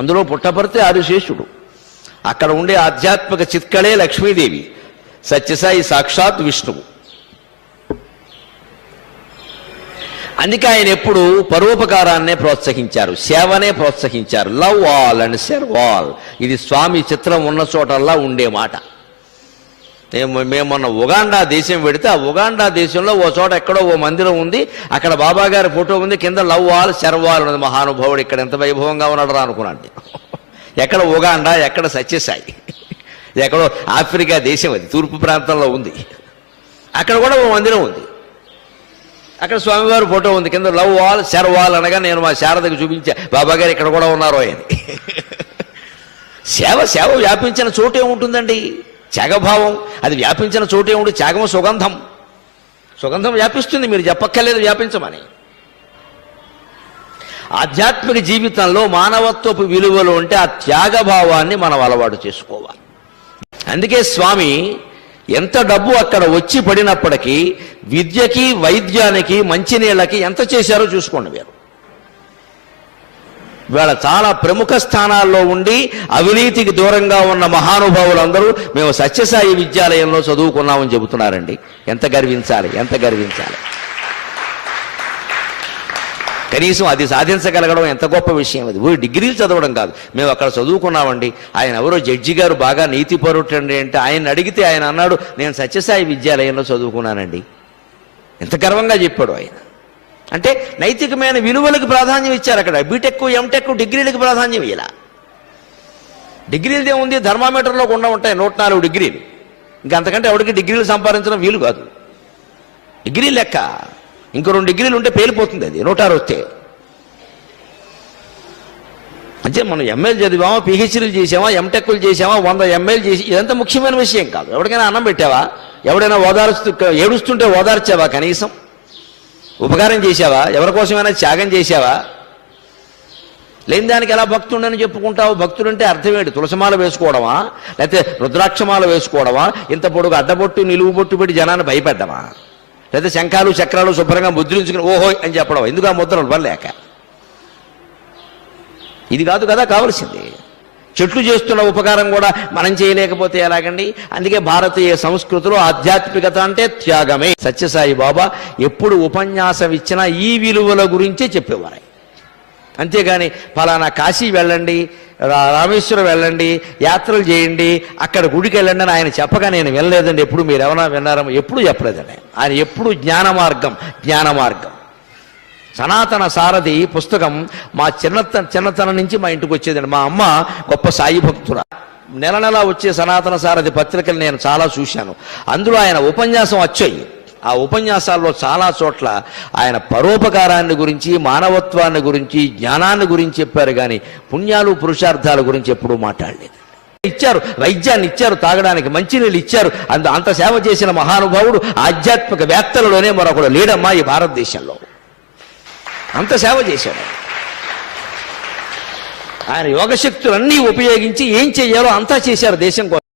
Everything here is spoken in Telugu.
అందులో పుట్టపర్తి ఆదిశేషుడు. అక్కడ ఉండే ఆధ్యాత్మిక చిత్కళే లక్ష్మీదేవి, సత్యసాయి సాక్షాత్ విష్ణువు. అందుకే ఆయన ఎప్పుడు పరోపకారాన్నే ప్రోత్సహించారు, సేవనే ప్రోత్సహించారు. Love all and serve all, ఇది స్వామి చిత్రం ఉన్న చోటల్లా ఉండే మాట. మేము మొన్న ఉగాండా దేశం పెడితే ఆ ఉగాండా దేశంలో ఓ చోట ఎక్కడో ఓ మందిరం ఉంది, అక్కడ బాబా గారి ఫోటో ఉంది, కింద లవ్ ఆల్ సర్వ్ ఆల్ ఉన్నది. మహానుభావుడు ఇక్కడ ఎంత వైభవంగా ఉన్నాడు రా అనుకున్నాను. ఎక్కడ ఉగాండా, ఎక్కడ సత్యసాయి, ఎక్కడో ఆఫ్రికా దేశం, అది తూర్పు ప్రాంతంలో ఉంది. అక్కడ కూడా ఓ మందిరం ఉంది, అక్కడ స్వామివారి ఫోటో ఉంది, కింద లవ్ ఆల్ సర్వ్ ఆల్ అనగా నేను మా శారదకు చూపించా, బాబా గారు ఇక్కడ కూడా ఉన్నారో అని. సేవ వ్యాపించిన చోటే ఉంటుందండి. త్యాగభావం అది వ్యాపించిన చోటే ఉండి, త్యాగం సుగంధం వ్యాపిస్తుంది, మీరు చెప్పక్కర్లేదు వ్యాపించమని. ఆధ్యాత్మిక జీవితంలో మానవత్వపు విలువలు ఉంటే ఆ త్యాగభావాన్ని మనం అలవాటు చేసుకోవాలి. అందుకే స్వామి ఎంత డబ్బు అక్కడ వచ్చి పడినప్పటికీ విద్యకి, వైద్యానికి, మంచినీళ్ళకి ఎంత చేశారో చూసుకోండి మీరు. వీళ్ళ చాలా ప్రముఖ స్థానాల్లో ఉండి అవినీతికి దూరంగా ఉన్న మహానుభావులందరూ మేము సత్యసాయి విద్యాలయంలో చదువుకున్నామని చెబుతున్నారండి. ఎంత గర్వించాలి. కనీసం అది సాధించగలగడం ఎంత గొప్ప విషయం. అది డిగ్రీలు చదవడం కాదు, మేము అక్కడ చదువుకున్నామండి. ఆయన ఎవరో జడ్జి గారు బాగా నీతిపరుటండి అంటే ఆయన అడిగితే ఆయన అన్నాడు, నేను సత్యసాయి విద్యాలయంలో చదువుకున్నానండి. ఎంత గర్వంగా చెప్పాడు ఆయన. అంటే నైతికమైన విలువలకు ప్రాధాన్యం ఇచ్చారు అక్కడ. బీటెక్, ఎంటెక్, డిగ్రీలకు ప్రాధాన్యం ఇలా. డిగ్రీలదే ఉంది, ధర్మామీటర్లో కూడా ఉంటాయి 104 డిగ్రీలు. ఇంకంతకంటే ఎవరికి డిగ్రీలు సంపాదించడం వీలు కాదు. డిగ్రీ లెక్క ఇంకో 2 డిగ్రీలు ఉంటే పేలిపోతుంది అది 106 వస్తే. అంటే మనం ఎంఏలు చదివామా, పిహెచ్డీలు చేసామా, ఎంటెక్లు చేసామా, 100 ఎంఏలు చేసి, ఇదంతా ముఖ్యమైన విషయం కాదు. ఎవరికైనా అన్నం పెట్టావా, ఎవడైనా ఏడుస్తుంటే ఓదార్చావా, కనీసం ఉపకారం చేశావా, ఎవరి కోసమైనా త్యాగం చేశావా? లేని దానికి ఎలా భక్తుడని చెప్పుకుంటావు? భక్తుడంటే అర్థం ఏంటి? తులసిమాల వేసుకోవడమా, లేకపోతే రుద్రాక్షమాల వేసుకోవడమా, ఇంత పొడుగు అడ్డబొట్టు నిలువు బొట్టు పెట్టి జనాన్ని భయపెట్టమా, లేకపోతే శంఖాలు చక్రాలు శుభ్రంగా ముద్రించుకుని ఓహో అని చెప్పడం? ఎందుకు ఆ ముద్రలు పడలేక? ఇది కాదు కదా కావలసింది. చెట్లు చేస్తున్న ఉపకారం కూడా మనం చేయలేకపోతే ఎలాగండి? అందుకే భారతీయ సంస్కృతిలో ఆధ్యాత్మికత అంటే త్యాగమే. సత్యసాయి బాబా ఎప్పుడు ఉపన్యాసం ఇచ్చినా ఈ విలువల గురించే చెప్పేవారు. అంతేగాని ఫలానా కాశీ వెళ్ళండి, రామేశ్వరం వెళ్ళండి, యాత్రలు చేయండి, అక్కడ గుడికి వెళ్ళండి అని ఆయన చెప్పగా నేను వెళ్ళలేదండి. ఎప్పుడు మీరు ఏమైనా విన్నారో? ఎప్పుడు చెప్పలేదండి. ఆయన ఎప్పుడు జ్ఞాన మార్గం. సనాతన సారథి పుస్తకం మా చిన్నతనం నుంచి మా ఇంటికి వచ్చేదండి. మా అమ్మ గొప్ప సాయి భక్తురా. నెల వచ్చే సనాతన సారథి పత్రికలు నేను చాలా చూశాను. అందులో ఆయన ఉపన్యాసం వచ్చాయి. ఆ ఉపన్యాసాల్లో చాలా చోట్ల ఆయన పరోపకారాన్ని గురించి, మానవత్వాన్ని గురించి, జ్ఞానాన్ని గురించి చెప్పారు, కానీ పుణ్యాలు పురుషార్థాల గురించి ఎప్పుడూ మాట్లాడలేదు. ఇచ్చారు, వైద్యాన్ని ఇచ్చారు, తాగడానికి మంచినీళ్ళు ఇచ్చారు. అంత సేవ చేసిన మహానుభావుడు ఆధ్యాత్మిక వేత్తలలోనే మరొకడు లేడమ్మా ఈ భారతదేశంలో. అంత సేవ చేశాడు ఆయన. యోగశక్తులన్నీ ఉపయోగించి ఏం చెయ్యాలో అంతా చేశారు దేశం కోసం.